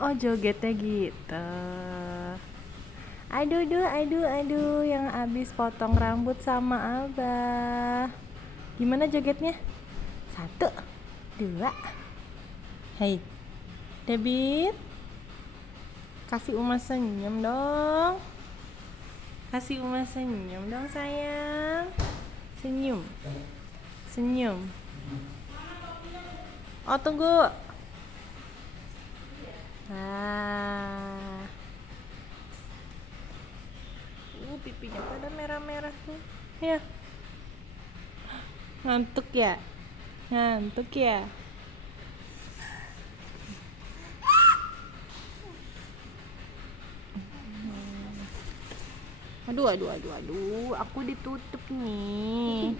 Oh, jogetnya gitu. Aduh, aduh, aduh, aduh, yang abis potong rambut sama Abah. Gimana jogetnya? Satu, dua. Hei, David, kasih Uma senyum dong. Kasih Uma senyum dong sayang. Senyum, senyum. Oh, tunggu. Ah, pipinya pada merah-merah tuh. Ya, ngantuk ya? Ngantuk ya? Aduh, aduh, aduh, aduh. Aku ditutup nih.